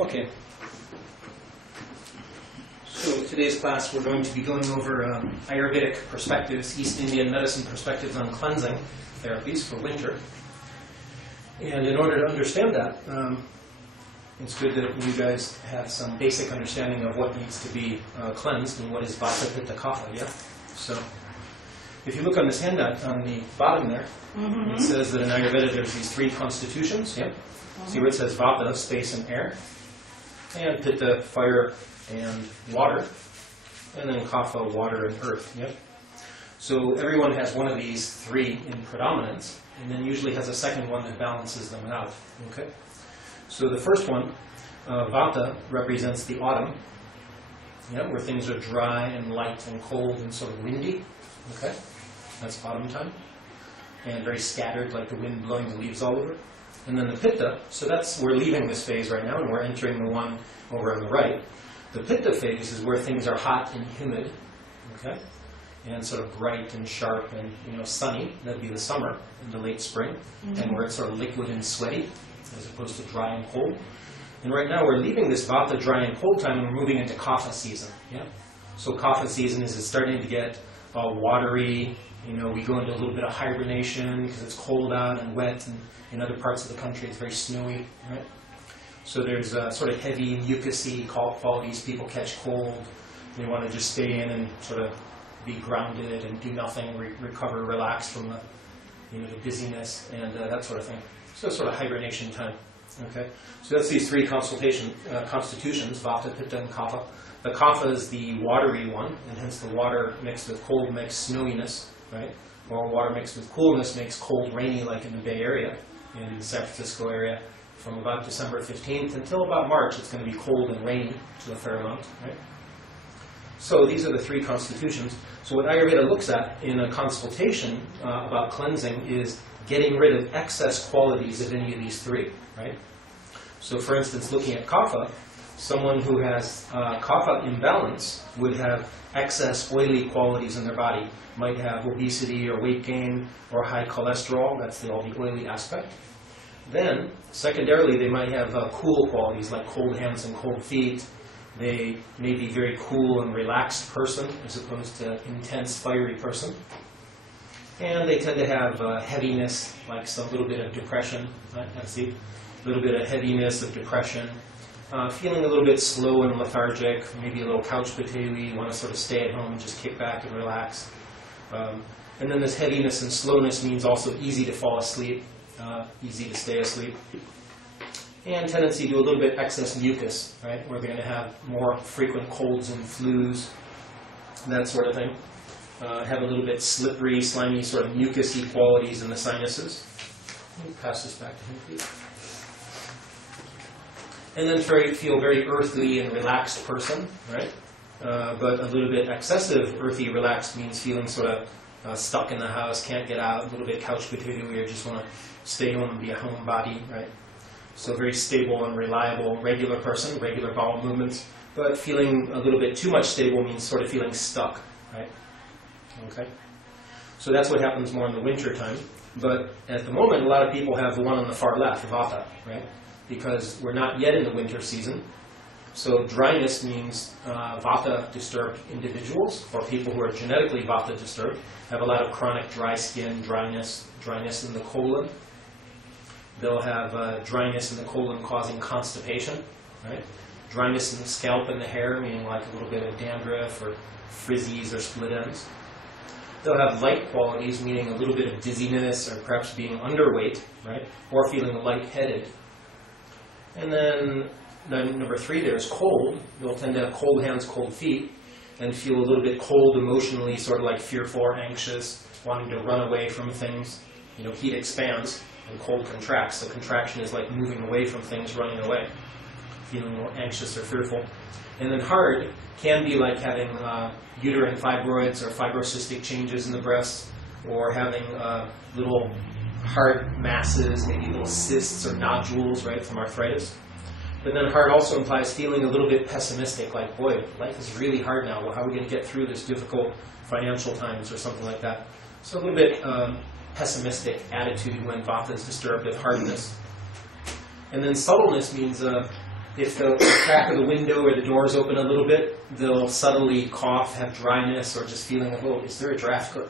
Okay. So today's class we're going to be going over Ayurvedic perspectives, East Indian medicine perspectives on cleansing therapies for winter. And in order to understand that, it's good that you guys have some basic understanding of what needs to be cleansed and what is Vata, Pitta, Kapha, yeah? So if you look on this handout on the bottom there, it says that in Ayurveda there's these three constitutions, yeah? See where it says Vata, space and air, and Pitta, fire and water, and then Kapha, water and earth, yeah? So everyone has one of these three in predominance, and then usually has a second one that balances them out, okay? So the first one, Vata, represents the autumn, yeah, where things are dry and light and cold and sort of windy, okay? That's autumn time, and very scattered, like the wind blowing the leaves all over. And then the Pitta, so we're leaving this phase right now, and we're entering the one over on the right. The Pitta phase is where things are hot and humid, okay? And sort of bright and sharp and sunny. That'd be the summer in the late spring, and where it's sort of liquid and sweaty, as opposed to dry and cold. And right now we're leaving this Vata, dry and cold time, and we're moving into Kapha season. Yeah. So Kapha season is starting to get watery. We go into a little bit of hibernation because it's cold out and wet, and in other parts of the country it's very snowy. Right. So there's sort of heavy, mucousy qualities. People catch cold. They want to just stay in and sort of be grounded and do nothing, recover, relax from the busyness and that sort of thing. So it's sort of hibernation time. Okay, so that's these three constitutions: Vata, Pitta, and Kapha. The Kapha is the watery one, and hence the water mixed with cold makes snowiness, right? Or water mixed with coolness makes cold, rainy, like in the Bay Area, in the San Francisco area. From about December 15th until about March, it's going to be cold and rainy to a fair amount, right? So these are the three constitutions. So what Ayurveda looks at in a consultation about cleansing is getting rid of excess qualities of any of these three, right? So for instance, looking at Kapha, someone who has Kapha imbalance would have excess oily qualities in their body. Might have obesity or weight gain or high cholesterol. That's all the oily aspect. Then, secondarily, they might have cool qualities like cold hands and cold feet. They may be very cool and relaxed person as opposed to intense, fiery person. And they tend to have heaviness, like some little bit of depression. Let's see, a little bit of heaviness of depression. Feeling a little bit slow and lethargic, maybe a little couch potato-y. You want to sort of stay at home and just kick back and relax. And then this heaviness and slowness means also easy to fall asleep, easy to stay asleep. And tendency to do a little bit excess mucus, right, where they're going to have more frequent colds and flus, that sort of thing. Have a little bit slippery, slimy, sort of mucusy qualities in the sinuses. Let me pass this back to him, please. And then feel very earthy and relaxed person, right? But a little bit excessive earthy, relaxed means feeling sort of stuck in the house, can't get out, a little bit couch potato-y, or just want to stay home and be a homebody, right? So very stable and reliable, regular person, regular bowel movements, but feeling a little bit too much stable means sort of feeling stuck, right? Okay. So that's what happens more in the winter time. But at the moment, a lot of people have the one on the far left, Vata, right? Because we're not yet in the winter season. So dryness means Vata disturbed individuals, or people who are genetically Vata disturbed, have a lot of chronic dry skin, dryness in the colon. They'll have dryness in the colon causing constipation, right? Dryness in the scalp and the hair, meaning like a little bit of dandruff or frizzies or split ends. They'll have light qualities, meaning a little bit of dizziness or perhaps being underweight, right? Or feeling lightheaded. And then number three there is cold. They'll tend to have cold hands, cold feet, and feel a little bit cold emotionally, sort of like fearful or anxious, wanting to run away from things. Heat expands and cold contracts. So contraction is like moving away from things, running away, feeling more anxious or fearful. And then hard can be like having uterine fibroids or fibrocystic changes in the breasts, or having little hard masses, maybe little cysts or nodules, right, from arthritis. But then hard also implies feeling a little bit pessimistic, like, boy, life is really hard now. Well, how are we going to get through this difficult financial times or something like that? So a little bit pessimistic attitude when Vata is disturbed of hardness. And then subtleness means if the crack of the window or the door is open a little bit, they'll subtly cough, have dryness, or just feeling like, oh, is there a draft? The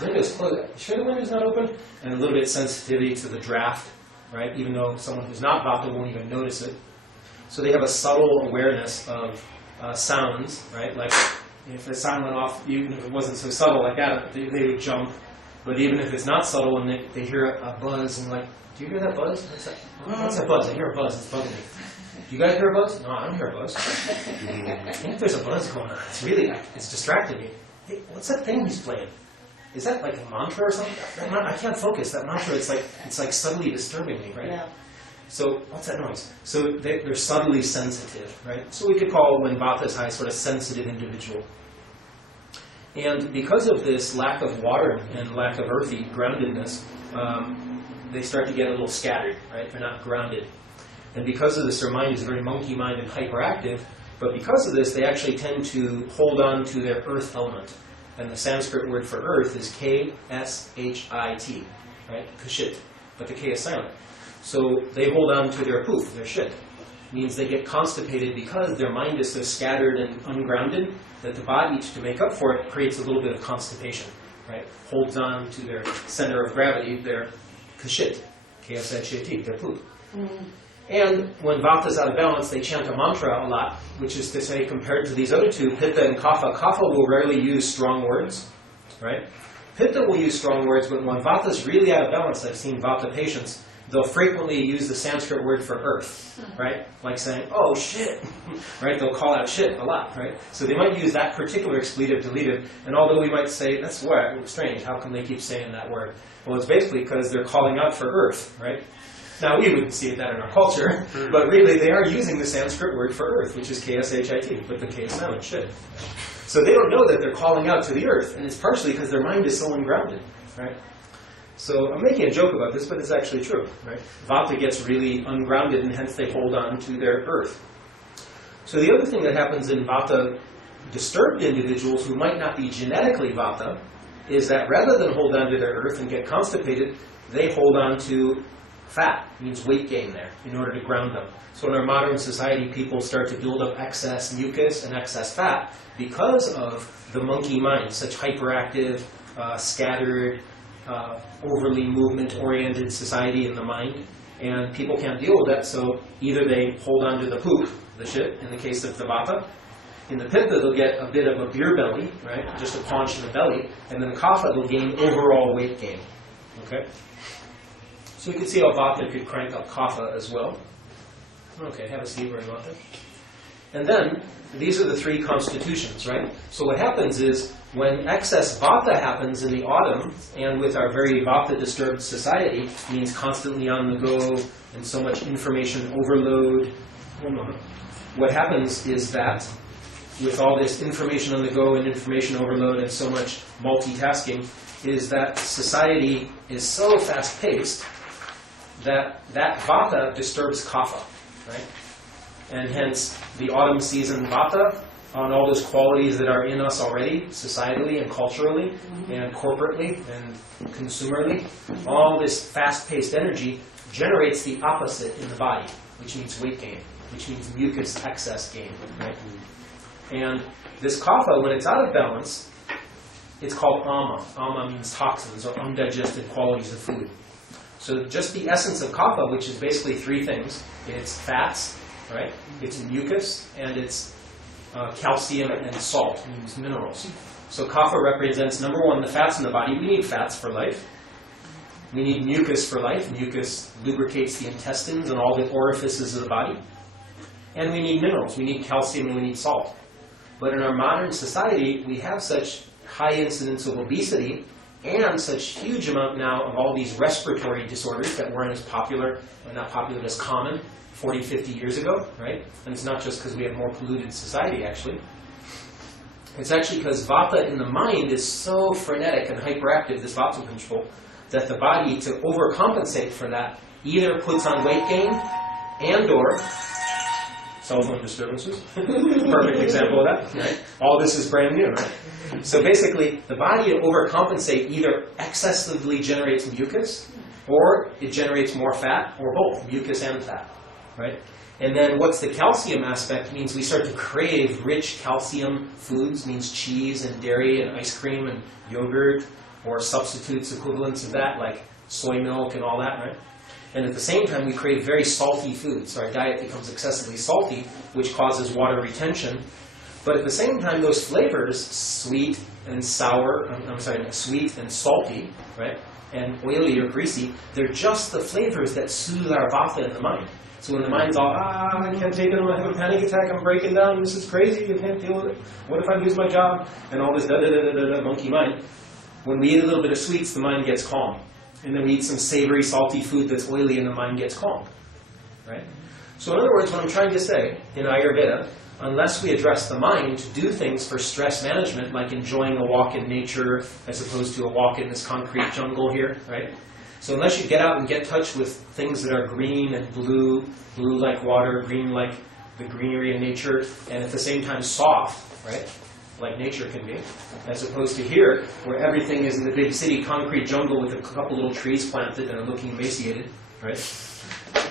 window's closed. Sure the window's not open? And a little bit sensitivity to the draft, right? Even though someone who's not Vata won't even notice it. So they have a subtle awareness of sounds, right? Like if the sound went off, even if it wasn't so subtle like that, they would jump. But even if it's not subtle and they hear a buzz and like, do you hear that buzz? What's that buzz? I hear a buzz. It's bugging me. Do you guys hear a buzz? No, I don't hear a buzz. I think there's a buzz going on. It's distracting me. Hey, what's that thing he's playing? Is that like a mantra or something? I can't focus. That mantra, it's like subtly disturbing me, right? Yeah. So what's that noise? So they're subtly sensitive, right? So we could call, when Vata is high, sort of sensitive individual. And because of this lack of water and lack of earthy groundedness, they start to get a little scattered, right? They're not grounded. And because of this, their mind is very monkey mind and hyperactive. But because of this, they actually tend to hold on to their earth element. And the Sanskrit word for earth is K-S-H-I-T, right? Kshit. But the K is silent. So they hold on to their poop, their shit. Means they get constipated because their mind is so scattered and ungrounded that the body, to make up for it, creates a little bit of constipation, right? Holds on to their center of gravity, their kshit, K-S-H-I-T, their poop. Mm-hmm. And when Vata is out of balance, they chant a mantra a lot, which is to say, compared to these other two, Pitta and Kapha will rarely use strong words, right? Pitta will use strong words, but when Vata is really out of balance, I've seen Vata patients, they'll frequently use the Sanskrit word for earth, right? Like saying, oh, shit, right? They'll call out shit a lot, right? So they might use that particular expletive, deletive, and although we might say, that's weird, strange, how come they keep saying that word? Well, it's basically because they're calling out for earth, right? Now, we wouldn't see that in our culture, but really they are using the Sanskrit word for earth, which is K-S-H-I-T, but the K is silent, shit. So they don't know that they're calling out to the earth, and it's partially because their mind is so ungrounded, right? So I'm making a joke about this, but it's actually true, right? Vata gets really ungrounded, and hence they hold on to their earth. So the other thing that happens in Vata-disturbed individuals who might not be genetically Vata is that rather than hold on to their earth and get constipated, they hold on to fat, means weight gain there, in order to ground them. So in our modern society, people start to build up excess mucus and excess fat because of the monkey mind, such hyperactive, scattered, overly movement-oriented society in the mind. And people can't deal with that, so either they hold on to the poop, the shit, in the case of the Vata. In the Pitta, they'll get a bit of a beer belly, right, just a paunch in the belly. And then Kapha, they'll gain overall weight gain, okay? So we can see how Vata could crank up Kapha as well. Okay, have a seat where you want it. And then, these are the three constitutions, right? So what happens is, when excess Vata happens in the autumn, and with our very Vata-disturbed society, means constantly on the go, and so much information overload. Hold on. What happens is that, with all this information on the go and information overload and so much multitasking, is that society is so fast-paced that Vata disturbs Kapha, right? And hence, the autumn season Vata, on all those qualities that are in us already, societally and culturally, and corporately and consumerly, all this fast-paced energy generates the opposite in the body, which means weight gain, which means mucus excess gain, right? And this Kapha, when it's out of balance, it's called ama. Ama means toxins or undigested qualities of food. So just the essence of Kapha, which is basically three things. It's fats, right? It's mucus, and it's calcium and salt, means minerals. So Kapha represents, number one, the fats in the body. We need fats for life. We need mucus for life. Mucus lubricates the intestines and all the orifices of the body. And we need minerals. We need calcium and we need salt. But in our modern society, we have such high incidence of obesity and such huge amount now of all these respiratory disorders that weren't as popular, or not popular, as common 40, 50 years ago, right? And it's not just because we have more polluted society, actually. It's actually because Vata in the mind is so frenetic and hyperactive, this Vata principle, that the body, to overcompensate for that, either puts on weight gain and or cell phone disturbances. Perfect example of that, right? All this is brand new, right? So basically, the body, to overcompensate, either excessively generates mucus, or it generates more fat, or both, mucus and fat. right? And then what's the calcium aspect? Means we start to crave rich calcium foods, means cheese and dairy and ice cream and yogurt, or substitutes equivalents of that, like soy milk and all that, right? And at the same time, we crave very salty foods. So our diet becomes excessively salty, which causes water retention. But at the same time, those flavors, sweet and sour, sweet and salty, right? And oily or greasy, they're just the flavors that soothe our vata in the mind. So when the mind's all, I can't take it, I'm going to have a panic attack, I'm breaking down, this is crazy, I can't deal with it, what if I lose my job, and all this da-da-da-da-da monkey mind. When we eat a little bit of sweets, the mind gets calm. And then we eat some savory, salty food that's oily, and the mind gets calm. Right? So in other words, what I'm trying to say in Ayurveda, unless we address the mind to do things for stress management, like enjoying a walk in nature as opposed to a walk in this concrete jungle here, right? So unless you get out and get in touch with things that are green and blue, blue like water, green like the greenery in nature, and at the same time soft, right? Like nature can be, as opposed to here, where everything is in the big city concrete jungle with a couple little trees planted that are looking emaciated, right?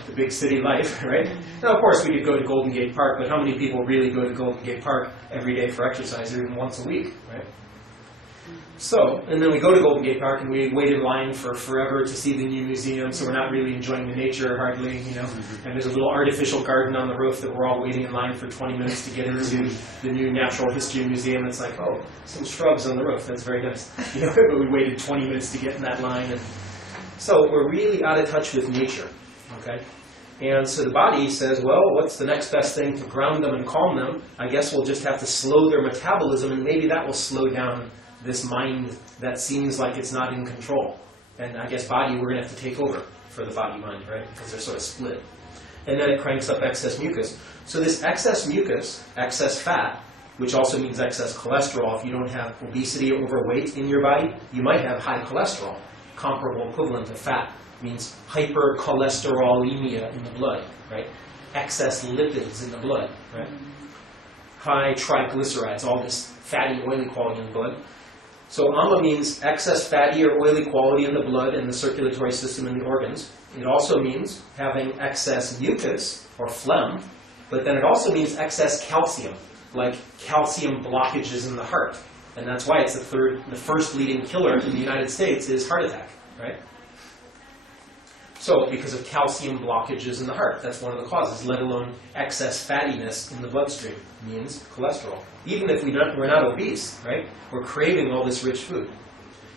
The big city life, right? Now, of course, we could go to Golden Gate Park, but how many people really go to Golden Gate Park every day for exercise, or even once a week, right? So, and then we go to Golden Gate Park and we wait in line for forever to see the new museum, so we're not really enjoying the nature hardly, you know. And there's a little artificial garden on the roof that we're all waiting in line for 20 minutes to get into the new Natural History Museum. It's like, oh, some shrubs on the roof, that's very nice. You know, but we waited 20 minutes to get in that line. And so we're really out of touch with nature, okay? And so the body says, well, what's the next best thing to ground them and calm them? I guess we'll just have to slow their metabolism, and maybe that will slow down this mind that seems like it's not in control. And I guess body, we're going to have to take over for the body-mind, right? Because they're sort of split. And then it cranks up excess mucus. So this excess mucus, excess fat, which also means excess cholesterol. If you don't have obesity or overweight in your body, you might have high cholesterol. Comparable equivalent of fat means hypercholesterolemia in the blood, right? Excess lipids in the blood, right? High triglycerides, all this fatty, oily quality in the blood. So ama means excess fatty or oily quality in the blood and the circulatory system and the organs. It also means having excess mucus or phlegm, but then it also means excess calcium, like calcium blockages in the heart. And that's why it's the first leading killer in the United States is heart attack, right? So because of calcium blockages in the heart, that's one of the causes, let alone excess fattiness in the bloodstream, means cholesterol. Even if we're not obese, right? We're craving all this rich food.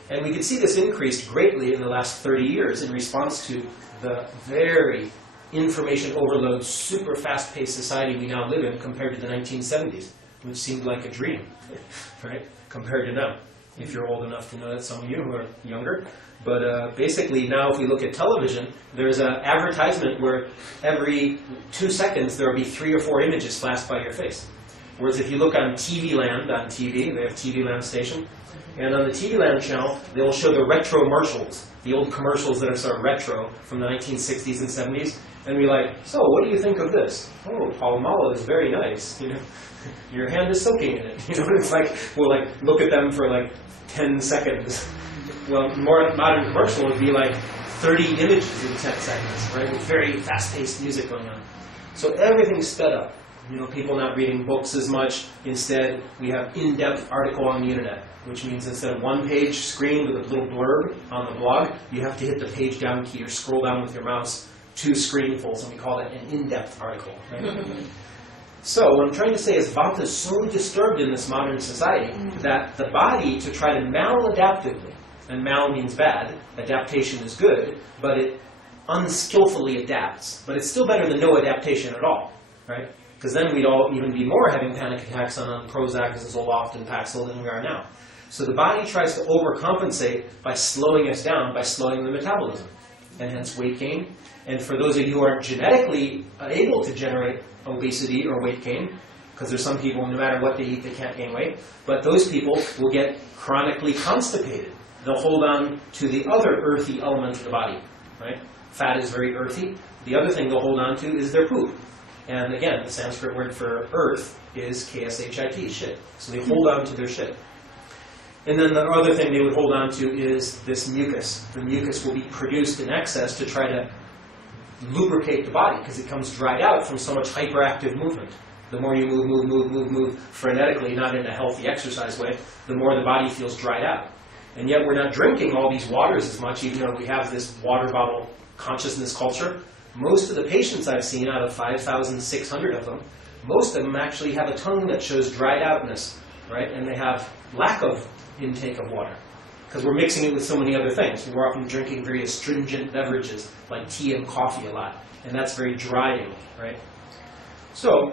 And we could see this increased greatly in the last 30 years in response to the very information overload, super fast-paced society we now live in compared to the 1970s, which seemed like a dream, right? Compared to now. If you're old enough to know that, some of you who are younger. But basically now if we look at television, there's an advertisement where every 2 seconds there will be 3 or 4 images flashed by your face. Whereas if you look on TV Land on TV, they have TV Land station, and on the TV Land channel, they will show the retro commercials, the old commercials that are sort of retro from the 1960s and 70s, and we're like, so what do you think of this? Oh, Palmolive is very nice, you know. Your hand is soaking in it, you know. It's like, we'll like look at them for like 10 seconds. Well, more modern commercial would be like 30 images in 10 seconds, right? With very fast-paced music going on. So everything's sped up. You know, people not reading books as much. Instead, we have in-depth article on the internet, which means instead of one-page screen with a little blurb on the blog, you have to hit the page down key or scroll down with your mouse 2 screenfuls, and we call that an in-depth article. Right? So what I'm trying to say is Vata is so disturbed in this modern society that the body, to try to maladaptively, and mal means bad, adaptation is good, but it unskillfully adapts. But it's still better than no adaptation at all, right? Because then we'd all even be more having panic attacks on Prozac and Zoloft and Paxil than we are now. So the body tries to overcompensate by slowing us down, by slowing the metabolism, and hence weight gain. And for those of you who are genetically able to generate obesity or weight gain, because there's some people, no matter what they eat, they can't gain weight, but those people will get chronically constipated. They'll hold on to the other earthy element of the body, right? Fat is very earthy. The other thing they'll hold on to is their poop. And again, the Sanskrit word for earth is kshit, shit. So they hold on to their shit. And then the other thing they would hold on to is this mucus. The mucus will be produced in excess to try to lubricate the body because it comes dried out from so much hyperactive movement. The more you move frenetically, not in a healthy exercise way, the more the body feels dried out. And yet we're not drinking all these waters as much, even though we have this water bottle consciousness culture. Most of the patients I've seen, out of 5,600 of them, most of them actually have a tongue that shows dried outness, right? And they have lack of intake of water because we're mixing it with so many other things. We're often drinking very astringent beverages like tea and coffee a lot, and that's very drying, right? So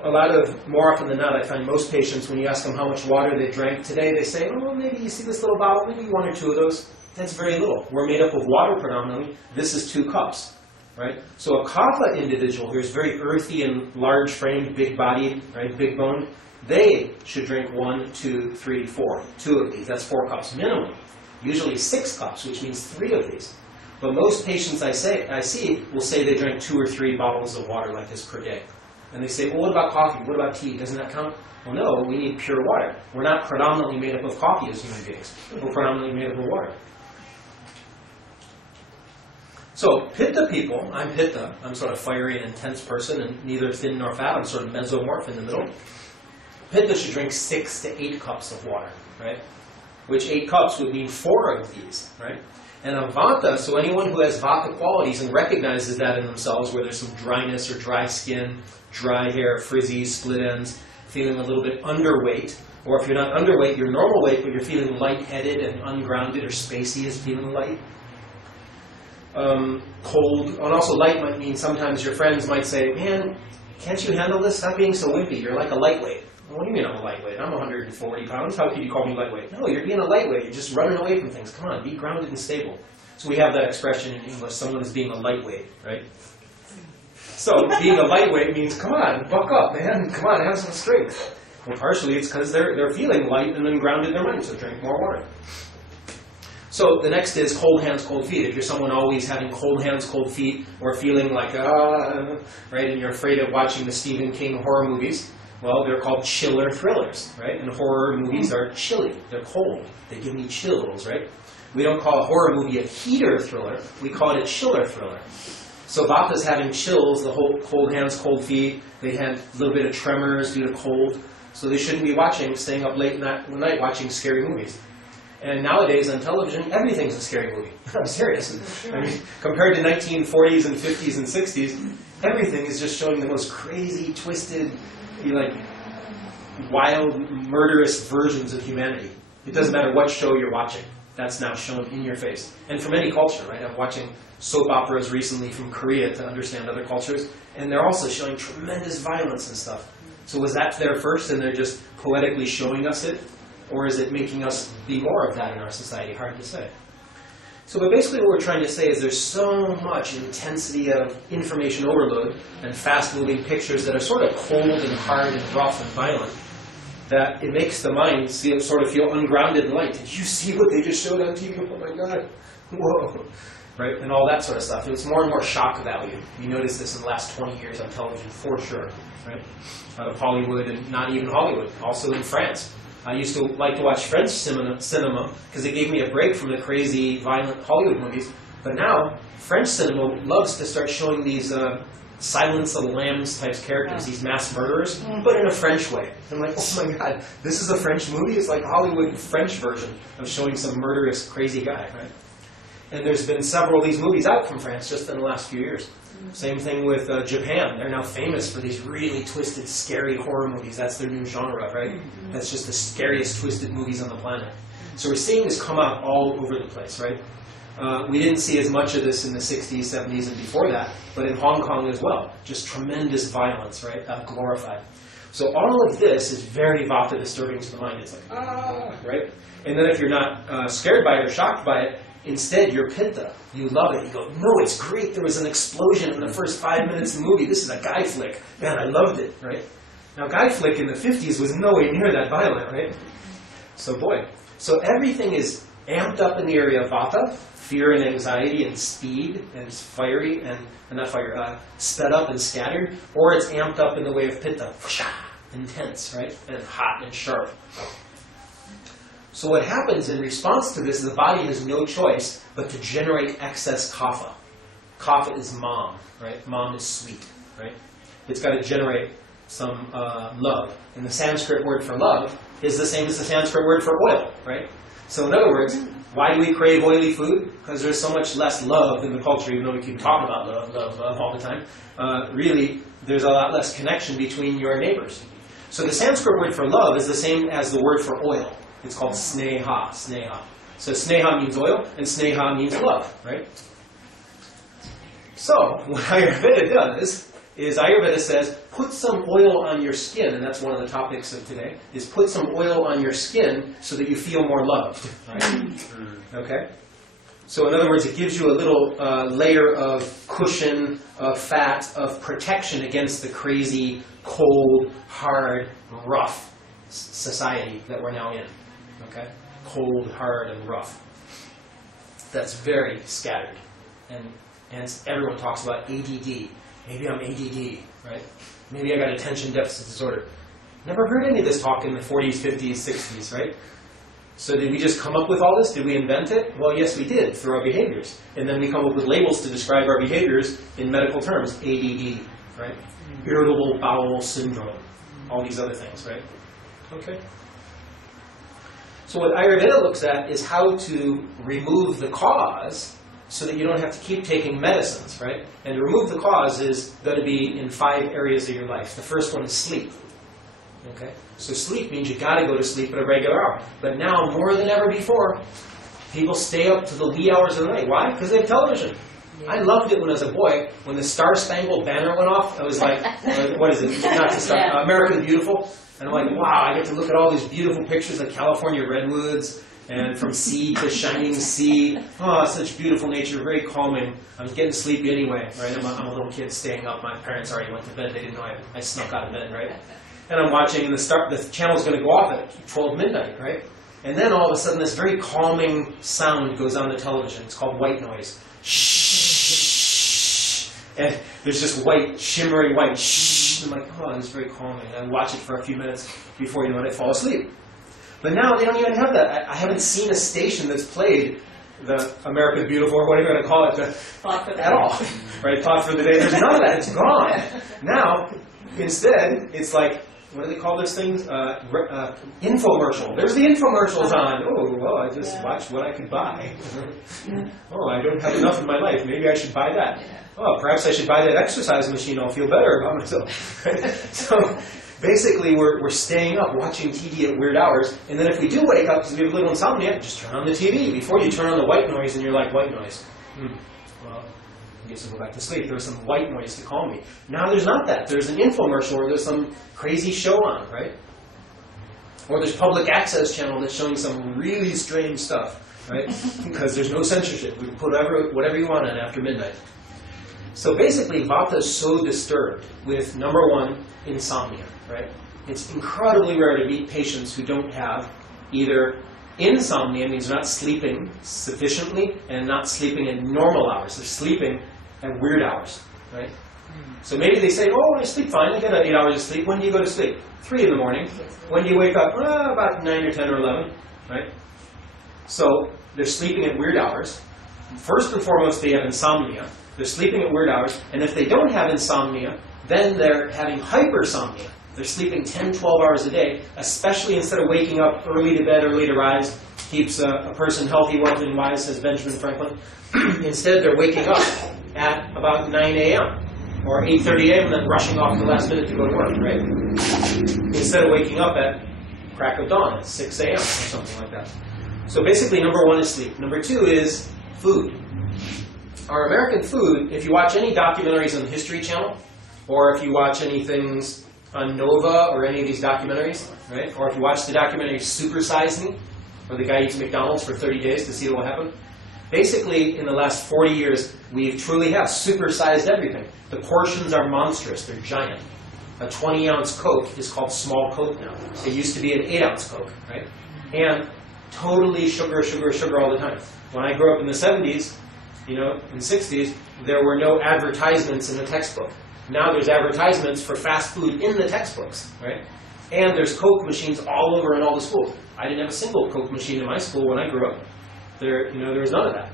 more often than not, I find most patients, when you ask them how much water they drank today, they say, oh, well, maybe you see this little bottle, maybe 1 or 2 of those. That's very little. We're made up of water predominantly. This is 2 cups, right? So a kapha individual who is very earthy and large-framed, big-bodied, right, big-boned, they should drink 1, 2, 3, 4. 2 of these. That's 4 cups minimum. Usually 6 cups, which means 3 of these. But most patients I see will say they drank 2 or 3 bottles of water like this per day. And they say, well, what about coffee? What about tea? Doesn't that count? Well, no, we need pure water. We're not predominantly made up of coffee as human beings. We're predominantly made up of water. So, Pitta people, I'm Pitta. I'm sort of fiery and intense person, and neither thin nor fat. I'm sort of mesomorph in the middle. Pitta should drink 6 to 8 cups of water, right? Which 8 cups would mean 4 of these, right? And a Vata, so anyone who has Vata qualities and recognizes that in themselves, where there's some dryness or dry skin, dry hair, frizzy, split ends, feeling a little bit underweight, or if you're not underweight, you're normal weight, but you're feeling lightheaded and ungrounded or spacey is feeling light. Cold, and also light might mean sometimes your friends might say, man, can't you handle this? Stop being so wimpy. You're like a lightweight. What do you mean I'm a lightweight? I'm 140 pounds. How could you call me lightweight? No, you're being a lightweight. You're just running away from things. Come on, be grounded and stable. So we have that expression in English, someone is being a lightweight, right? So being a lightweight means, come on, buck up, man. Come on, have some strength. Well, partially it's because they're feeling light and ungrounded in their mind, so drink more water. So the next is cold hands, cold feet. If you're someone always having cold hands, cold feet, or feeling like, right, and you're afraid of watching the Stephen King horror movies, well, they're called chiller thrillers, right? And horror movies are chilly. They're cold. They give me chills, right? We don't call a horror movie a heater thriller. We call it a chiller thriller. So Vata's having chills, the whole cold hands, cold feet. They had a little bit of tremors due to cold. So they shouldn't be staying up late at night watching scary movies. And nowadays on television, everything's a scary movie. I'm serious. I mean, compared to 1940s and 50s and 60s, everything is just showing the most crazy, twisted, like wild, murderous versions of humanity. It doesn't matter what show you're watching. That's now shown in your face. And from any culture, right? I'm watching soap operas recently from Korea to understand other cultures, and they're also showing tremendous violence and stuff. So was that there first and they're just poetically showing us it? Or is it making us be more of that in our society? Hard to say. So but basically what we're trying to say is there's so much intensity of information overload and fast-moving pictures that are sort of cold and hard and rough and violent that it makes the mind sort of feel ungrounded and light. Did you see what they just showed on TV? Oh my God. Whoa. Right? And all that sort of stuff. It's more and more shock value. You notice this in the last 20 years on television for sure. Right? Out of Hollywood and not even Hollywood. Also in France. I used to like to watch French cinema because it gave me a break from the crazy, violent Hollywood movies. But now, French cinema loves to start showing these Silence of the Lambs type characters, these mass murderers, but in a French way. I'm like, oh my God, this is a French movie? It's like Hollywood French version of showing some murderous, crazy guy, right? And there's been several of these movies out from France just in the last few years. Same thing with Japan. They're now famous for these really twisted, scary horror movies. That's their new genre, right? That's just the scariest, twisted movies on the planet. So we're seeing this come out all over the place, right? We didn't see as much of this in the 60s, 70s, and before that, but in Hong Kong as well. Just tremendous violence, right? Glorified. So all of this is very Vata disturbing to the mind. It's like, right? And then if you're not scared by it or shocked by it, instead, you're Pitta. You love it. You go, no, it's great. There was an explosion in the first 5 minutes of the movie. This is a guy flick. Man, I loved it, right? Now, guy flick in the 50s was nowhere near that violent, right? So, boy. So everything is amped up in the area of Vata, fear and anxiety and speed, and it's fiery, and not fire, sped up and scattered, or it's amped up in the way of Pitta, intense, right? And hot and sharp. So what happens in response to this is the body has no choice but to generate excess kapha. Kapha is mom, right? Mom is sweet, right? It's got to generate some love. And the Sanskrit word for love is the same as the Sanskrit word for oil, right? So in other words, why do we crave oily food? Because there's so much less love in the culture, even though we keep talking about love, love, love all the time. Really, there's a lot less connection between your neighbors. So the Sanskrit word for love is the same as the word for oil. It's called sneha, sneha. So sneha means oil, and sneha means love, right? So what Ayurveda does is Ayurveda says, put some oil on your skin, and that's one of the topics of today, is put some oil on your skin so that you feel more loved, right? Okay? So in other words, it gives you a little layer of cushion, of fat, of protection against the crazy, cold, hard, rough society that we're now in. Okay? Cold, hard, and rough. That's very scattered. And everyone talks about ADD. Maybe I'm ADD, right? Maybe I got attention deficit disorder. Never heard any of this talk in the 40s, 50s, 60s, right? So did we just come up with all this? Did we invent it? Well, yes, we did, through our behaviors. And then we come up with labels to describe our behaviors in medical terms. ADD, right? Irritable bowel syndrome. All these other things, right? Okay. So what Ayurveda looks at is how to remove the cause so that you don't have to keep taking medicines, right? And to remove the cause is going to be in 5 areas of your life. The first one is sleep. Okay? So sleep means you got to go to sleep at a regular hour. But now, more than ever before, people stay up to the wee hours of the night. Why? Because they have television. I loved it when I was a boy. When the Star-Spangled Banner went off, I was like, what is it? Not the Star, American the Beautiful. And I'm like, wow, I get to look at all these beautiful pictures of California redwoods and from sea to shining sea. Oh, such beautiful nature, very calming. I was getting sleepy anyway, right? I'm a little kid staying up. My parents already went to bed. They didn't know I snuck out of bed, right? And I'm watching, and the channel's going to go off at 12 midnight, right? And then all of a sudden, this very calming sound goes on the television. It's called white noise. Shh. And there's just white, shimmery white. Shh. I'm like, oh, this is very calming. And I watch it for a few minutes before, you know, I fall asleep. But now they don't even have that. I haven't seen a station that's played the American Beautiful, or whatever you want to call it, at all. Right? Thought for the day. There's none of that. It's gone. Now, instead, it's like, what do they call those things? Infomercial. There's the infomercials on. Oh, well, I just watched what I could buy. Oh, I don't have enough in my life. Maybe I should buy that. Oh, perhaps I should buy that exercise machine. I'll feel better about myself. Right? So basically, we're staying up watching TV at weird hours. And then if we do wake up because we have a little insomnia, just turn on the TV. Before you turn on the white noise and you're like, white noise. Well, I guess I'll go back to sleep. There was some white noise to calm me. Now there's not that. There's an infomercial or there's some crazy show on, right? Or there's public access channel that's showing some really strange stuff, right? Because there's no censorship. We can put whatever you want on after midnight. So basically, Vata is so disturbed with, number one, insomnia, right? It's incredibly rare to meet patients who don't have either insomnia, means they're not sleeping sufficiently and not sleeping at normal hours. They're sleeping at weird hours, right? So maybe they say, oh, I sleep fine. I get 8 hours of sleep. When do you go to sleep? 3 in the morning. When do you wake up? About 9 or 10 or 11, right? So they're sleeping at weird hours. First and foremost, they have insomnia. They're sleeping at weird hours. And if they don't have insomnia, then they're having hypersomnia. They're sleeping 10, 12 hours a day, especially instead of waking up early to bed, early to rise. Keeps a person healthy, wealthy, and wise, says Benjamin Franklin. Instead, they're waking up at about 9 a.m. or 8:30 a.m. and then rushing off at the last minute to go to work, right? Instead of waking up at crack of dawn at 6 a.m. or something like that. So basically, number one is sleep. Number two is food. Our American food, if you watch any documentaries on the History Channel, or if you watch any things on Nova or any of these documentaries, right? Or if you watch the documentary Super Size Me, where the guy eats McDonald's for 30 days to see what will happen. Basically, in the last 40 years, we truly have supersized everything. The portions are monstrous. They're giant. A 20-ounce Coke is called small Coke now. It used to be an 8-ounce Coke, right? And totally sugar, sugar, sugar all the time. When I grew up in the 70s, you know, in the 60s, there were no advertisements in the textbook. Now there's advertisements for fast food in the textbooks, right? And there's Coke machines all over in all the schools. I didn't have a single Coke machine in my school when I grew up. There was none of that.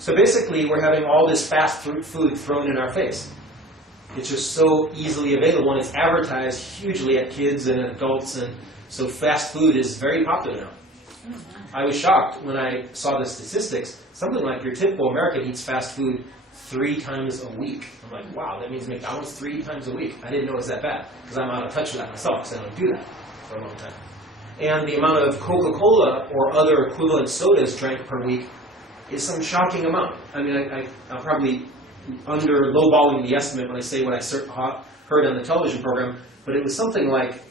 So basically, we're having all this fast food thrown in our face. It's just so easily available, and it's advertised hugely at kids and adults, and so fast food is very popular now. I was shocked when I saw the statistics. Something like your typical American eats fast food 3 times a week. I'm like, wow, that means McDonald's 3 times a week. I didn't know it was that bad, because I'm out of touch with that myself, because I don't do that for a long time. And the amount of Coca-Cola or other equivalent sodas drank per week is some shocking amount. I mean, I'm probably under lowballing the estimate when I say what I heard on the television program, but it was something like,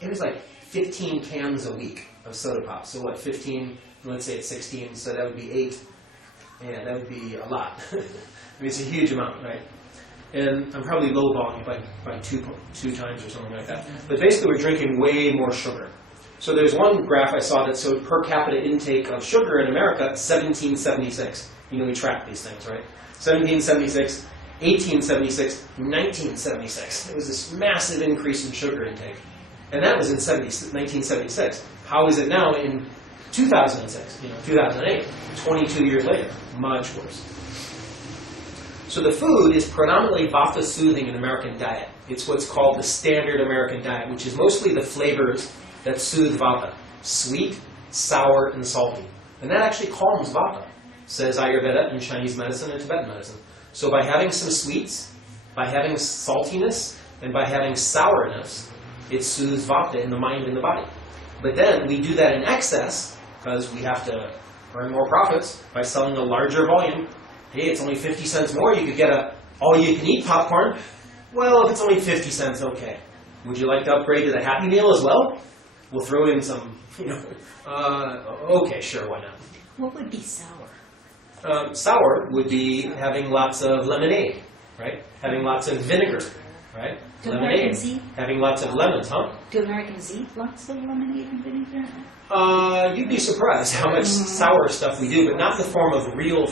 it was like 15 cans a week of soda pop. So what, 15, let's say it's 16, so that would be 8. Yeah, that would be a lot. I mean, it's a huge amount, right? And I'm probably lowballing it by two times or something like that. But basically, we're drinking way more sugar. So there's one graph I saw that showed per capita intake of sugar in America, 1776. You know, we track these things, right? 1776, 1876, 1976. It was this massive increase in sugar intake. And that was in 1976. How is it now in 2006, 2008, 22 years later? Much worse. So the food is predominantly vata soothing in American diet. It's what's called the standard American diet, which is mostly the flavors that soothe vata. Sweet, sour, and salty. And that actually calms vata, says Ayurveda in Chinese medicine and Tibetan medicine. So by having some sweets, by having saltiness, and by having sourness, it soothes vata in the mind and the body. But then we do that in excess, because we have to earn more profits by selling a larger volume. Hey, it's only 50 cents more. You could get a all-you-can-eat popcorn. Well, if it's only 50 cents, okay. Would you like to upgrade to the Happy Meal as well? We'll throw in some, okay, sure, why not? What would be sour? Sour would be having lots of lemonade, right? Having lots of vinegar, right? Do Lemonade. Americans eat? Having lots of lemons, huh? Do Americans eat lots of lemonade and vinegar? You'd be surprised how much sour stuff we do, but not in the form of real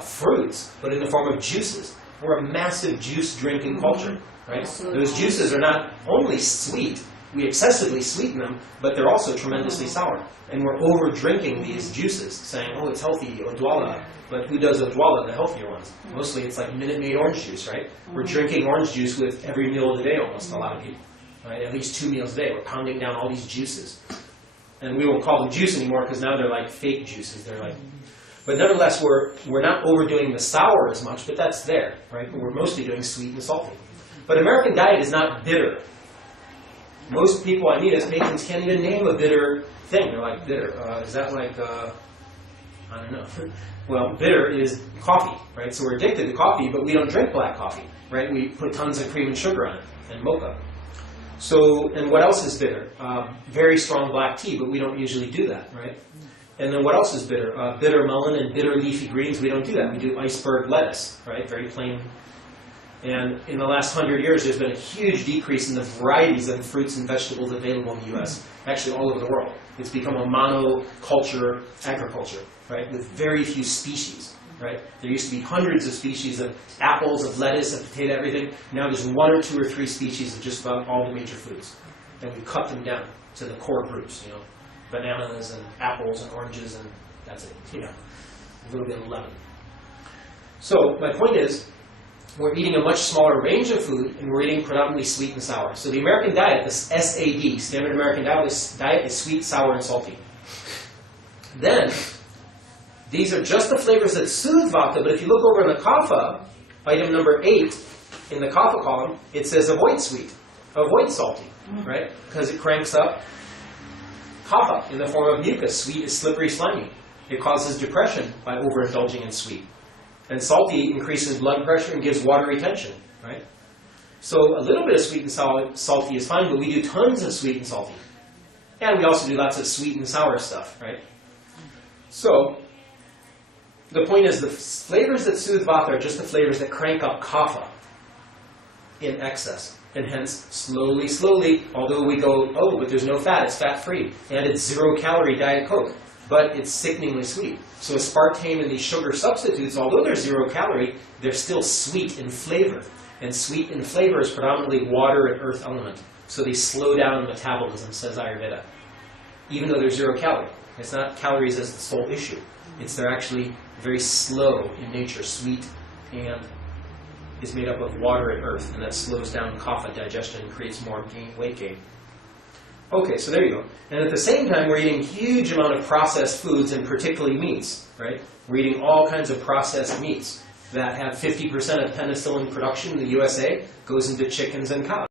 fruits, but in the form of juices. We're a massive juice drinking culture, right? Those juices are not only sweet, we excessively sweeten them, but they're also tremendously sour. And we're over drinking these juices, saying, oh, it's healthy, odwalla. But who does odwalla, the healthier ones? Mostly it's like Minute Maid orange juice, right? We're drinking orange juice with every meal of the day almost, a lot of people. Right? At least 2 meals a day. We're pounding down all these juices. And we won't call them juice anymore because now they're like fake juices. They're like, but nevertheless, we're not overdoing the sour as much, but that's there, right? But we're mostly doing sweet and salty. But American diet is not bitter. Most people I meet as patrons can't even name a bitter thing. They're like, bitter. Is that like, I don't know. Well, bitter is coffee, right? So we're addicted to coffee, but we don't drink black coffee, right? We put tons of cream and sugar on it, and mocha. So, and what else is bitter? Very strong black tea, but we don't usually do that, right? And then what else is bitter? Bitter melon and bitter leafy greens, we don't do that. We do iceberg lettuce, right? Very plain. And in the last 100 years, there's been a huge decrease in the varieties of fruits and vegetables available in the U.S., actually all over the world. It's become a monoculture agriculture, right, with very few species, right? There used to be hundreds of species of apples, of lettuce, of potato, everything. Now there's 1 or 2 or 3 species of just about all the major foods. And we cut them down to the core groups, bananas and apples and oranges, and that's it, a little bit of lemon. So my point is, we're eating a much smaller range of food, and we're eating predominantly sweet and sour. So the American diet, this SAD, Standard American Diet, is sweet, sour, and salty. Then, these are just the flavors that soothe vata, but if you look over in the kapha, item number 8, in the kapha column, it says avoid sweet, avoid salty, right? Because it cranks up kapha in the form of mucus. Sweet is slippery, slimy. It causes depression by overindulging in sweet. And salty increases blood pressure and gives water retention, right? So a little bit of sweet and salty is fine, but we do tons of sweet and salty. And we also do lots of sweet and sour stuff, right? So the point is the flavors that soothe vata are just the flavors that crank up kapha in excess. And hence, slowly, slowly, although we go, oh, but there's no fat, it's fat-free, and it's 0-calorie Diet Coke, but it's sickeningly sweet. So aspartame and these sugar substitutes, although they're 0-calorie, they're still sweet in flavor. And sweet in flavor is predominantly water and earth element. So they slow down metabolism, says Ayurveda, even though they're 0-calorie. It's not calories as the sole issue. It's they're actually very slow in nature, sweet, and is made up of water and earth, and that slows down kapha digestion and creates more weight gain. Okay, so there you go. And at the same time, we're eating a huge amount of processed foods, and particularly meats, right? We're eating all kinds of processed meats that have 50% of penicillin production in the USA goes into chickens and cows.